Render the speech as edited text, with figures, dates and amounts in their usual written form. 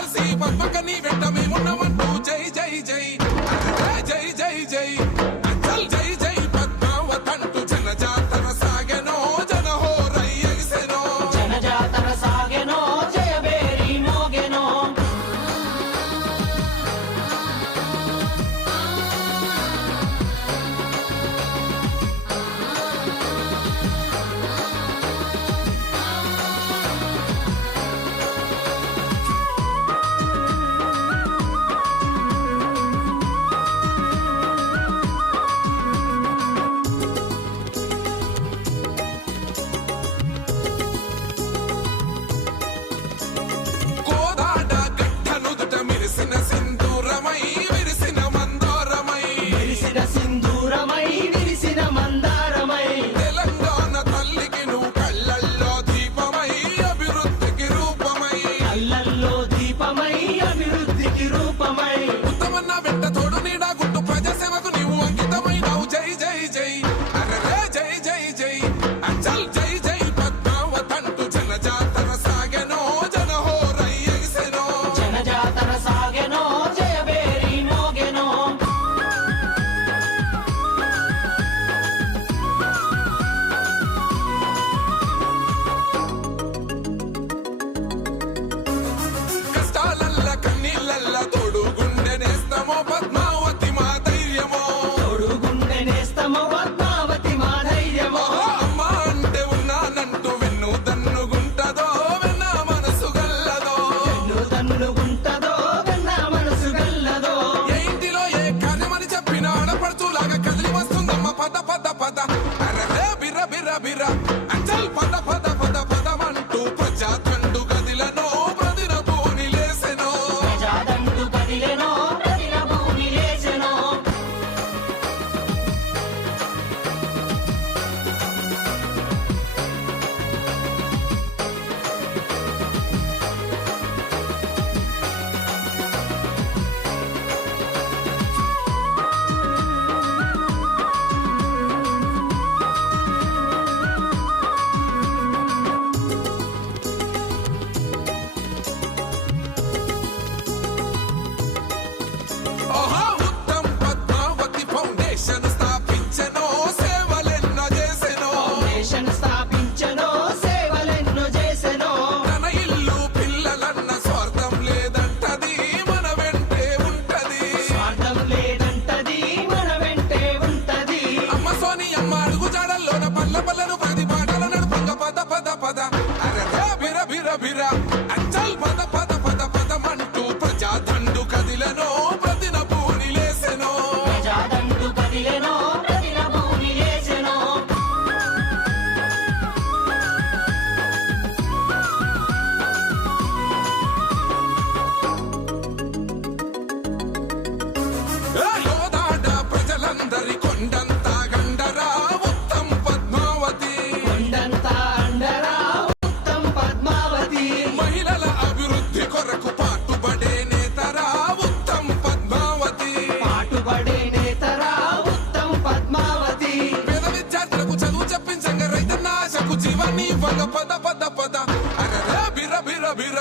కలిసి పద్మకని వెంట మేమున్నామంటూ జై జై జై జై జై జై అచ్చల్ జై జై పద్మావతంటూ జనజాతర సాగెనో జనహోరై ఎగిసెనో జనజాతర సాగెనో జయబేరి మోగెనో అచ్చల్ పద పద పద పదమంటూ ప్రజాదండు కదిలెనో ప్రతిన భూని లేసెనో ప్రజాదండు కదిలెనో ప్రతిన భూని లేసెనో యోదాడ ప్రజలందరి కొండంత గండరా ఉత్తం పద్మావతి కొండంత అండరా ఉత్తం పద్మావతి మహిళల అభివృద్ధి కొరకు పాటుపడే నేతరా ఉత్తం పద్మావతి పాటుపడే నేతరా ఉత్తం పద్మావతి పేద విద్యార్థులకు చదువు చెప్పించంగ రైతన్న ఆశకు జీవాన్ని ఇవ్వంగ పద పద పద అరరా బిర బిర బిర